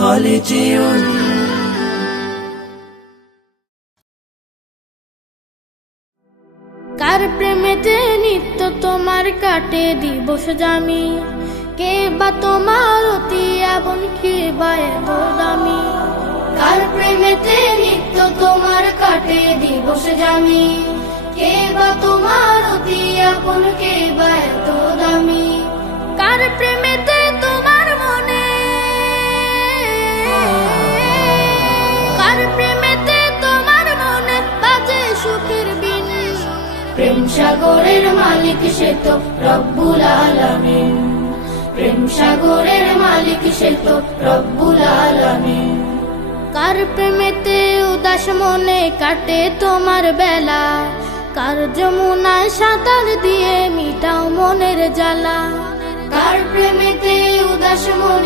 خالدون কার প্রেমেতে নিত্য তোমার কাটে দিবস জামি, কে বা তোমার অতি আপন, কে বা এত দামি। কার প্রেমেতে নিত্য তোমার কাটে দিবস জামি, কে বা তোমার অতি আপন, কে বা এত দামি। কার প্রেমেতে তোমার মনে, কার প্রেমেতে তোমার মনে বাজে সুখের বিন। প্রেম সাগরের মালিক সে তো রব্বুল আলামিন, প্রেম সাগরের মালিক সে তো রব্বুল আলামিন। কার প্রেমেতে উদাস মনে কাটে তোমার বেলা, কার যমুনায় সাঁতার দিয়ে মিটাও মনের জ্বালা। কার প্রেমেতে উদাস মনে